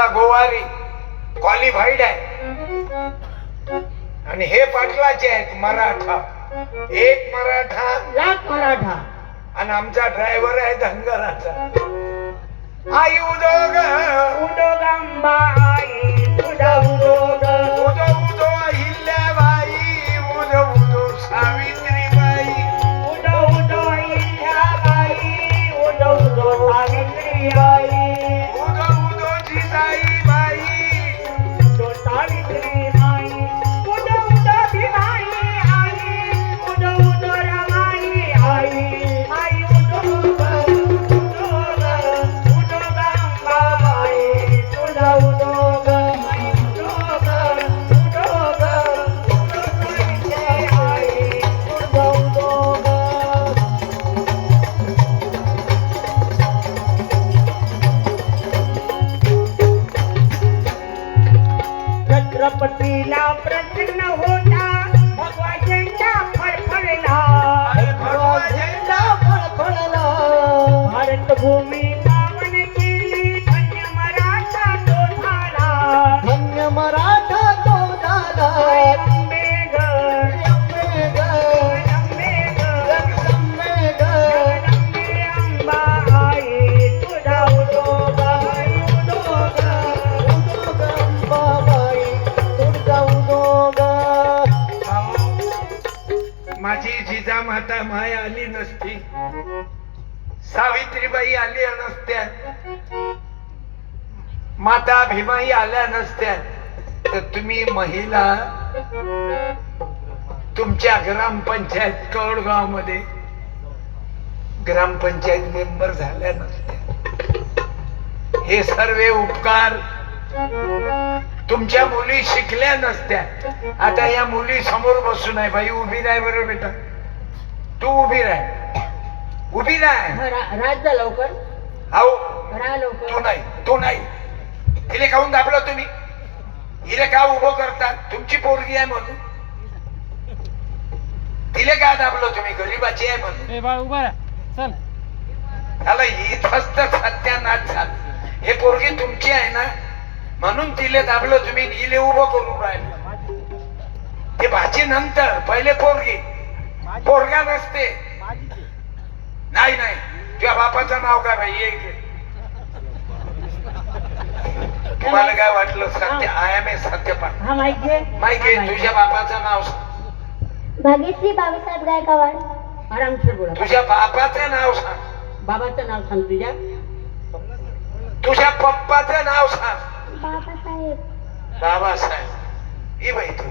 मला गोवारी क्वालिफाईड आहे आणि हे पाटलाचे आहेत मराठा. एक मराठा लाख मराठा आणि आमचा ड्रायव्हर आहे धनगराचा. आई उदोग उदोगांबा आई तुझा उदोग उदो उदो अहिल्याबाई उदो उदो सावित्रीबाई उदो उदो इच्छाबाई उदो उदो सावित्रीबाई उदो उदो जिजाईबाई उदो सावित्रीबाई उदो उदो भीमाई आई उदो उदो रमाई आई आई उदोग उदोगांबा आई तुझा उदोग उदोग उदोग आई तुझा उदोग. छत्रपतीला प्रसन्न होता भगवा झेंडा फडफडला भगवा झेंडा फडफडला. भारत भूमी पावन केली धन्य मराठा तो झाला धन्य मराठा तो झाला. अंबेडकर अंबेडकर अंबेडकर अंबेडकर जगदंबे अंबा आई तुझा उदोग आई उदोग उदोग अंबाबाई तुझा उदोग. माझी जिजामाता माय आली नसती, सावित्रीबाई आल्या नसत्या, माता भीमाई आल्या नसत्या, तर तुम्ही महिला तुमच्या ग्रामपंचायत कौडगाव मध्ये ग्रामपंचायत मेंबर झाल्या नसत्या. हे सर्व उपकार तुमच्या मुली शिकल्या नसत्या. आता या मुली समोर बसून आहे. बाई उभी राह बरं बेटा, तू उभी राह, उभी राह. राज जा लवकर आहो राहा लवकर. तू नाही हिले खाऊन दाबलं तुम्ही. हिले का उभं करता? तुमची पोरगी आहे म्हणून. तिले का दाबलं तुम्ही? गरीबाची आहे म्हणून. त्याला इथंच तर सत्यानाश झाला. हे पोरगी तुमची आहे ना म्हणून तिले दाबलं तुम्ही, हिले उभं करून राहिले. ते भाजी नंतर, पहिले पोरगी. पोरगा नसते. नाही नाही, तुझ्या बापाचं नाव काय बाई? ये तुम्हाला काय वाटलं? सत्य आय एम ए सत्यपाठ हा माहिती आहे माहिती आहे. तुझ्या बापाचं नाव सांग. भाग्यश्री बाबासाहेब गायकवाड. आरामशीर बोला. तुझ्या बापाचं नाव सांग. बाबाचं नाव सांग तुझ्या. तुझ्या पप्पाचं नाव सांग. बाबासाहेब. बाबासाहेब. ही बाई तू.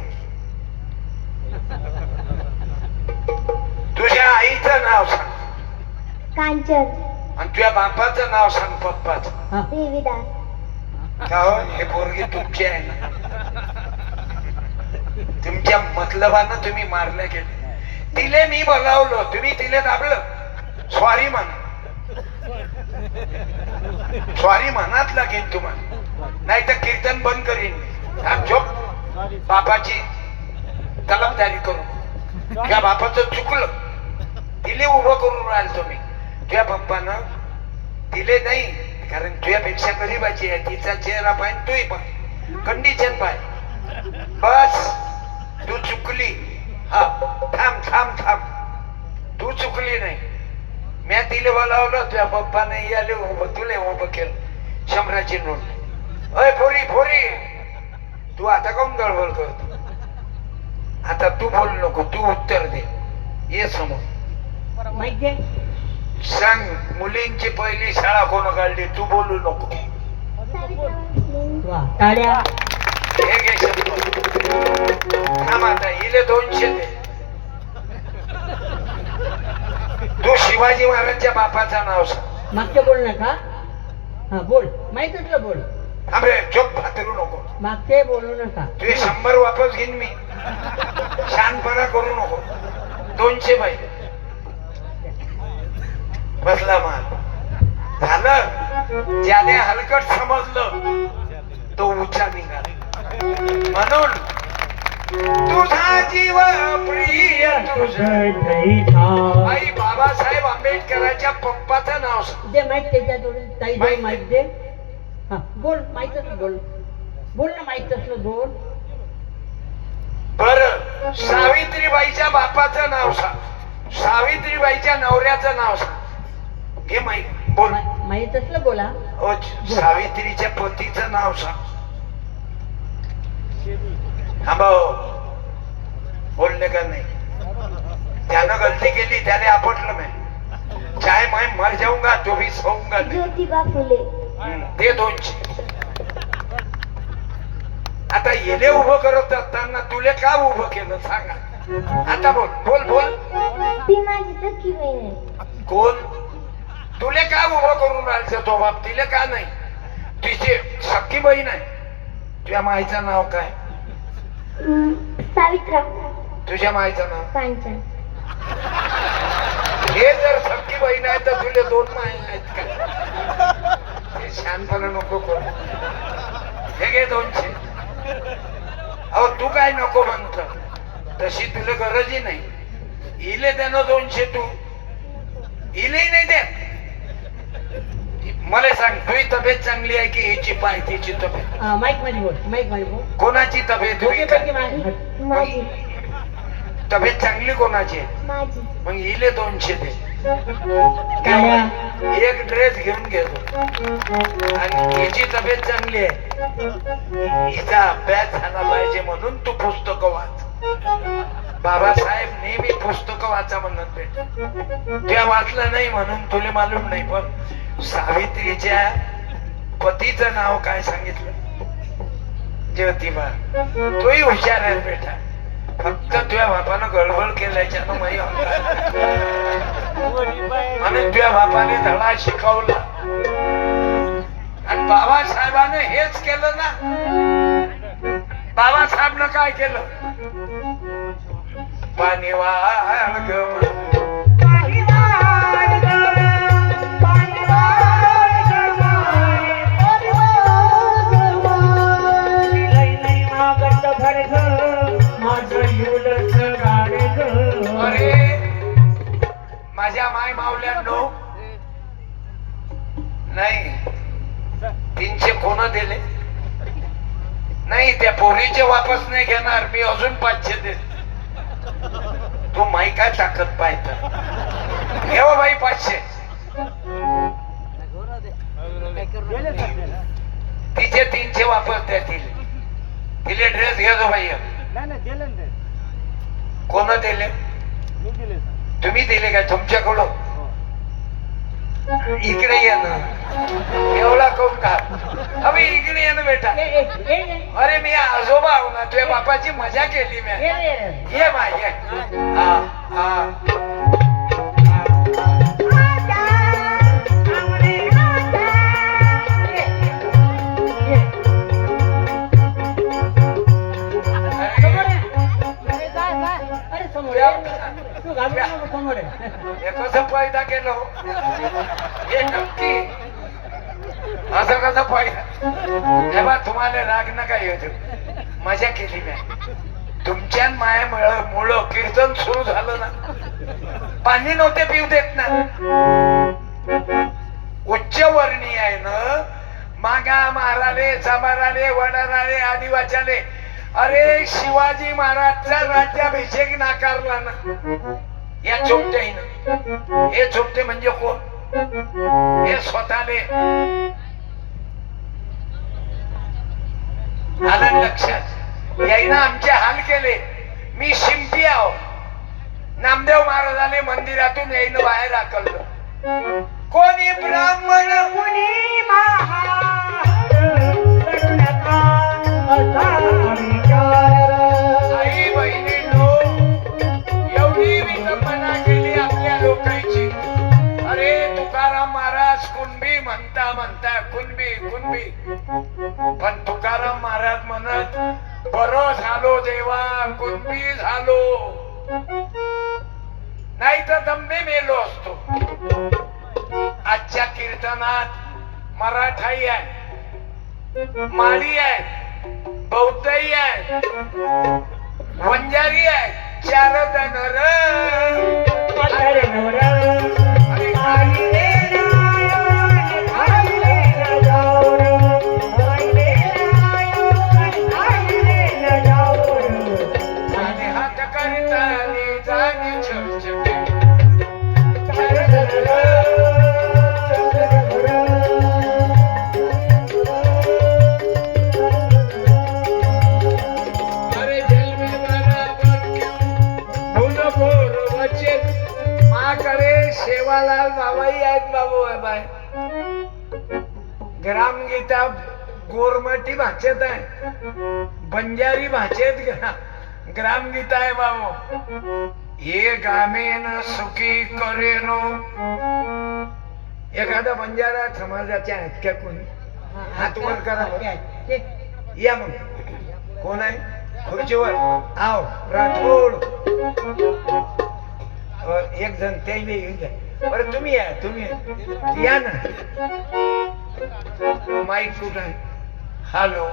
तुझ्या आईचं नाव सांग. कांचन. आणि तुझ्या बापाचं नाव सांग. पप्पाचं. देवीदास. का हो? हे पोरगी तुमची आहे ना. तुमच्या मतलबानं तुम्ही मारले गेले. तिले मी बोलावलं, तुम्ही तिले दाबलं. स्वारी म्हणा, स्वारी म्हणाच लागेल तुम्हाला, नाही तर कीर्तन बंद करीन. हा झोप. बापाची तलबदारी करू. त्या बापाचं चुकलं, तिले उभं करून राहिल तुम्ही. तुझ्या पप्पानं तिले नाही, कारण तुझ्यापेक्षा गरीबाची आहे. तिचा चेहरा पाहिजे, तूही पाय, कंडिशन पाय. बस तू चुकली. हा थांब थांब थांब, तू चुकली नाही. मी तिले बोलावलं, तुझ्या पप्पा नाही आले उभं, तुले उभं केलं. 100ची नोट. अय फोरी फोरी, तू आता काऊन गडबड करतो? आता तू बोलू नको, तू उत्तर दे. ये समोर. माहिती आहे सांग, मुलींची पहिली शाळा कोण काढली? तू बोलू नको. वा टाळ्या. हे घे शब्द. थांब आता, हिले 200 दे. तू शिवाजी महाराजच्या बापाचं नाव सांग. मागचं बोल नका. हा बोल, माहित असलं बोल. थांब रे, चोप भातरू नको. मागचे बोलू नका. तुझे 100 वापस घेईन मी. शानपणा करू नको. 200 बाई. बसला माल झालं. ज्याने हलकट समजलं तो उच्चा निघाला. म्हणून तुझा जीव प्रिय आई बाबासाहेब आंबेडकरांच्या पप्पाचं नाव सांग. जे माहित त्याच्या थोडी ताई माहित माहित दे. हा बोल माहित असलं बोल. बोल ना माहित असलं बोल. बर, सावित्रीबाईच्या बापाचं नाव सांग, सावित्रीबाईच्या नवऱ्याचं नाव सांग. हे माहित बोल. माहित असलं बोला. हो, सावित्रीच्या पतीचं नाव सांग. थांबा हो, बोलणे का नाही. त्यानं गलती केली, त्याने आपटलं मैं. चाहे मैं मर जाऊंगा तो भी सोऊंगा नहीं. ज्योतिबा फुले. ते 200. आता येले उभं करत असताना तुले का उभं केलं सांगा. आता बोल बोल बोल. ती माझी सख्खी बहीण आहे. कोण? तुले का उभं करून राहायचं तो बाप? तिले का नाही? तिची सख्खी बहीण आहे. तुझ्या माईचं नाव काय? सावित्रा. तुझ्या माईचं नाव? कांचन. हे जर सख्खी बहीण आहे तर तुले 2 माय आहेत का? हे शानपणा नको करू. हे घे 200. अहो तू काय नको म्हणतो, तशी तुला गरजही नाही. इले त्यानं 200, तू इलेही नाही द्या. मला सांग, तुझी तब्येत चांगली आहे की हिची पाय तिची तब्येत? माईक मध्ये बोल. माईक मध्ये बोल. कोणाची तब्येत होई का? माझी. तब्येत चांगली कोणाची आहे? माझी. मग इले 200 दे. काळ्या. एक ड्रेस घेऊन घेतो. आणि हिची तब्येत चांगली आहे, हिचा अभ्यास झाला पाहिजे म्हणून तू पुस्तक वाच. बाबासाहेब नेहमी पुस्तक वाचा म्हणत भेट. त्या वाचलं नाही म्हणून तुला मालूम नाही. पण सावित्रीच्या पतीचं नाव काय सांगितलं? ज्योतिबा. तोही हुशार आहे बेटा, फक्त तुझ्या बापानं गडबड केल्याच्या आणि तुझ्या बापाने धडा शिकवला. आणि बाबासाहेबाने हेच केलं ना. बाबासाहेबनं काय केलं? पाणी वाढ ग, पाणी वाढ ग, पाणी वाढ ग, नाही मागत भर ग, माझं युलच गाड ग. अरे माझ्या माय मावल्यांनो, नाही 300 कोण दिले? नाही, त्या पोरीचे वापस नाही घेणार मी. अजून 500 दे. तू माई काय ताकद पाहत. घेवा बाई 500. तिचे 300 वापस द्या. तिले ड्रेस घेतो बाई. कोण दिले? तुम्ही दिले का? तुमच्याकडून? इकडे ये ना. एवढा कोण का? अबे इकडे ये ना बेटा. अरे मी आजोबा आहो ना. तुझ्या बापाची मजा केली मी. ये बाय ये. हा हा. हे कसं फायदा केलं हो? हे नक्की असं कसं फायदा? तेव्हा तुम्हाला राग नका येऊ. मजा केली मी. तुमच्या मायामुळं कीर्तन सुरू झालं ना. पाणी नव्हते पिऊ देत ना. उच्चवर्णीय आहे ना. मागा माराले, समाराले, वडाराले, आदिवाच्याले. अरे शिवाजी महाराजचा राज्याभिषेक नाकारला ना या चोपट्यानं. हे चोपटे म्हणजे कोण? हे स्वतःले आलं लक्षात. याईनं आमचे हाल केले. मी शिंपी आहो. नामदेव महाराजाने मंदिरातून याईनं बाहेर हाकललं. कोणी ब्राह्मण कोणी आई बहिणींनो, एवढी विडंबना केली आपल्या लोकांची. अरे तुकाराम महाराज कुणबी म्हणता म्हणता कुणबी कुणबी. पण तुकाराम महाराज म्हणत, बरो झालो देवा, कुणबी झालो, नाही तर दंबे मेलो असतो. आजच्या कीर्तनात मराठाई आहे, माळी आहे, बौद्धही आहे, वंजारी आहे. 4 धनर आहे ग्रामगीता गोरमाटी भाषेत आहे बंजारी भाषेत ग्रामगीता आहे बाबू ये गामेन सुखी करेनो एखादा बंजारा समाजाचे आहेत का कोणी हात वर करा या मग कोण आहे खुर्चीवर आव राठोड एक जण त्याला येऊन जा बरं तुम्ही या ना माईक कुठं आहे हॅलो